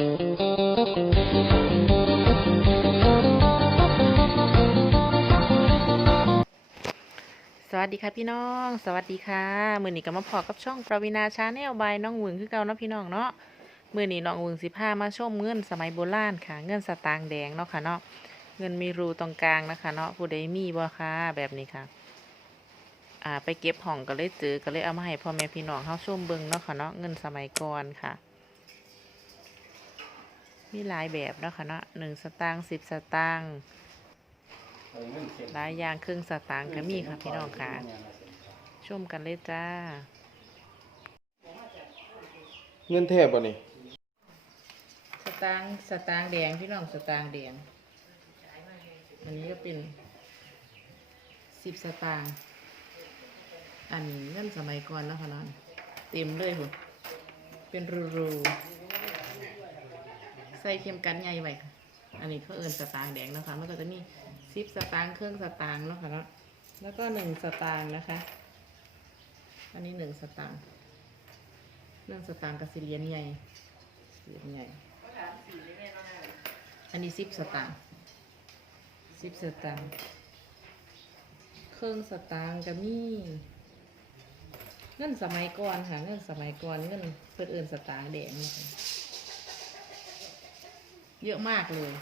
สวัสดีค่ะพี่น้อง สวัสดีค่ะมือนี้ก็มาพอกับช่องประวินาชาแนลบายน้องวึงคือเก่าเนาะพี่น้องเนาะมือนี้น้องวึงสิพามาชมเงินสมัยโบราณค่ะ เงินสตางค์แดงเนาะค่ะเนาะเงินมีรูตรงกลางนะคะเนาะผู้ใดมีบ่ค่ะแบบนี้ค่ะ อ่าไปเก็บห้องก็เลยเจอก็เลยเอามาให้พ่อแม่พี่น้องเฮาชมเบิ่งเนาะค่ะเนาะเงินสมัยก่อนค่ะ มีหลายแบบเนาะค่ะเนาะหนึ่งสตางค์สิบสตางค์หลายอย่างครึ่งสตางค์ก็มีค่ะพี่น้องค่ะชมกันเลยจ้า เงินเทพบ่นี่สตางค์สตางค์แดงพี่น้องสตางค์แดงอันนี้ก็เป็นสิบสตางค์อันนี้เงินสมัยก่อนแล้วค่ะน้องเต็มเลยคุณเป็นรูรูๆ ใส่เข็มกันใหญ่ไว้ค่ะอันนี้เขาเอินสตางค์แดงนะคะมันก็จะมีสิบสตางค์เครื่องสตางค์เนาะค่ะเนาะแล้วก็หนึ่งสตางค์นะคะ อันนี้หนึ่งสตางค์เรื่องสตางค์กับสิเหรียนใหญ่เหรียญใหญ่อันนี้สิบสตางค์สิบสตางค์เครื่องสตางค์ก็มีเงินสมัยก่อนค่ะเงินสมัยก่อนเงินเพื่นเอื่นสตางค์แดงนะคะ เยอะมากเลย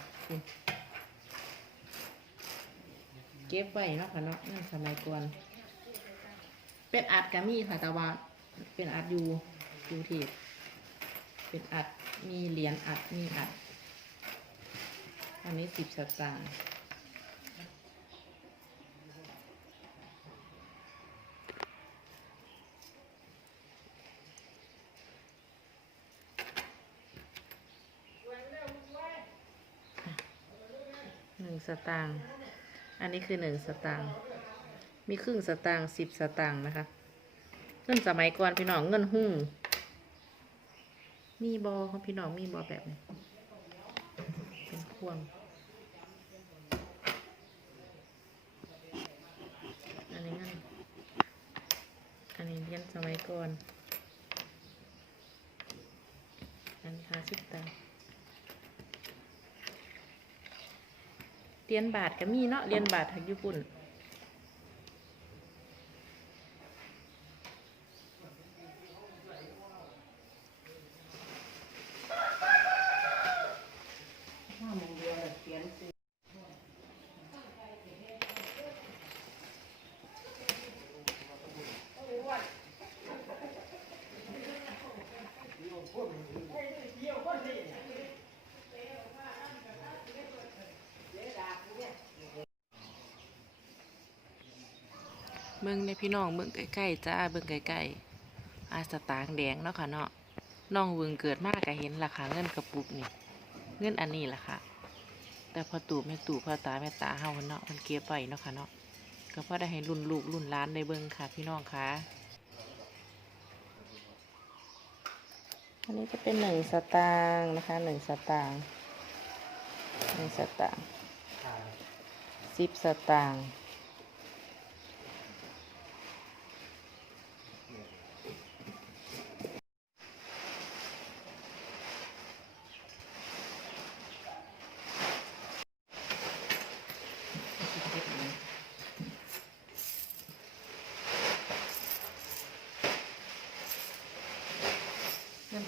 เก็บไว้เนาะค่ะเนาะนั่นสมัยก่อนเป็นอัดกามีค่ะแต่ว่าเป็นอัดอยู่อยู่ทีเป็นอัดมีเหรียญอัดมีอัด อันนี้สิบสตางค์ งสตางค์ อันนี้คือหนึ่งสตางค์ มีครึ่งสตางค์สิบสตางค์นะคะ เงินสมัยก่อนพี่น้องเงินหุ้งมีบอของพี่น้องมีบอแบบนี้เป็นพวง อันนี้เงิน อันนี้เหรียนสมัยก่อนอันนี้ห้าสิบตังค์ เรียนบาทก็มีเนาะเรียนบาททางญี่ปุ่น เบิ่งในพี่น้องเบิ่งใกล้ๆจ้าเบิ่งใกล้ๆอาสตางแดงเนาะค่ะเนาะน้องเบิ่งเกิดมากก็เห็นราคาเงินกระปุกนี่ เงินอันนี้ล่ะค่ะ แต่พอตู่แม่ตู่พ่อตาแม่ตาเฮาเนาะมันเก็บไว้เนาะค่ะเนาะก็พอได้ให้รุ่นลูกรุ่นล้านได้เบิ่งค่ะ พี่น้องค่ะอันนี้จะเป็นหนึ่งสตางค์นะคะหนึ่งสตางค์หนึ่งสตางค์สิบสตางค์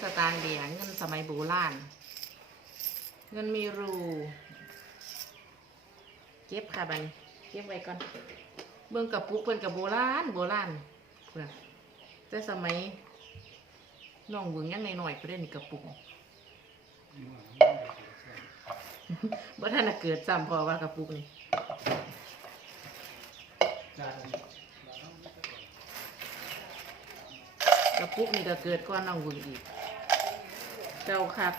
สตางค์เดียงเงินสมัยโบราณเงินมีรู เก็บค่ะบันเก็บไว้ก่อน เบิ่งกับปุกเพิ่นกับโบราณโบราณเพื่อแต่สมัยน้องเบิ่งยังใน้อยๆเพิ่นได้นี่กับปุกบ่ทันเกิดซ้ำพอว่ากระปุกนี่กระปุกนี่ก็เกิดก่อนน้องบุญอีก เจ้าครับ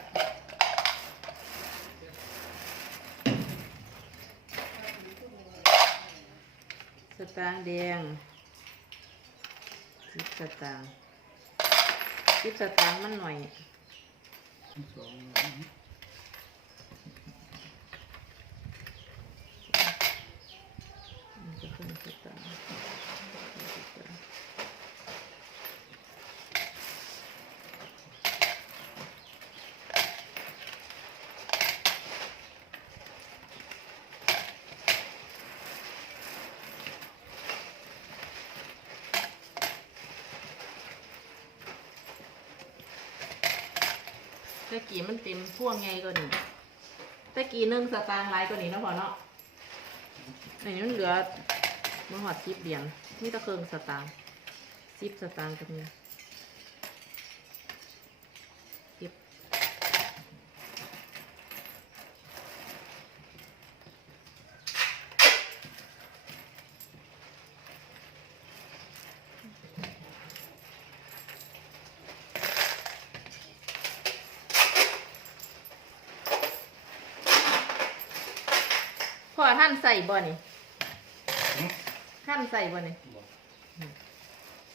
สตางค์แดงสิบสตางค์สิบสตางค์มันหน่อยนี่ก็ครึ่งสตางค์ครึ่งสตางค์ ตะกี้มันเต็มพ่วงไงก็นี่ตะกี้หนึ่งสตางค์หลายก็นี่นาะพอเนาะอันนี้มันเหลือมันหอดซิปเหรียญนี่ตะเคิงสตางค์สิปสตางค์กับเนี่ย พ่อท่านใส่บ่นี่ท่านใส่บ่นี่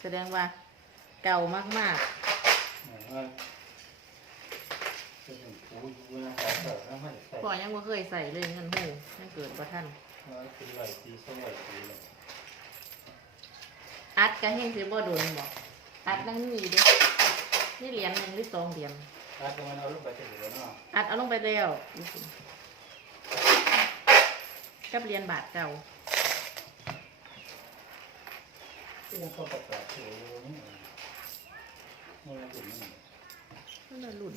แสดงว่าเก่ามากหมายว่าเป็นผู้อยู่นะแต่แต่ถ้าไม่ใส่ๆพ่อยังบ่เคยใส่เลยเงินหูยังเกิดบ่ท่านว่าเป็นไหลปีสมัยปีเลยอัดก็แห้งสิบ่โดนบ่อัดนั่งมีเด้นี่เหรียญหนึ่งหรือสองเหรียญถ้าจะมันเอาลูกไปเสร็จแล้วเนาะอัดเอาลงไปแล้วดูสิ กับเหรียญบาทเก่าที่ยังเข้าประกาศโชว์นี่มันอะไรอยู่นี่มันละหลุน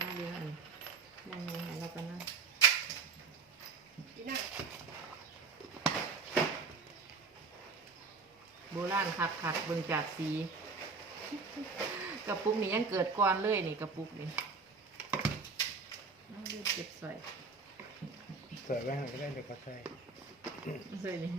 มาเรียนยังไงหาเรากันนะโบราณคักคักเบิ่งจากสี กระปุกนี้ยังเกิดก่อนเลยนี่กระปุกนี่ เก็บใส่ใส่ไว้ห่างก็ได้เดี๋ยวก็ใส่ใส่นี่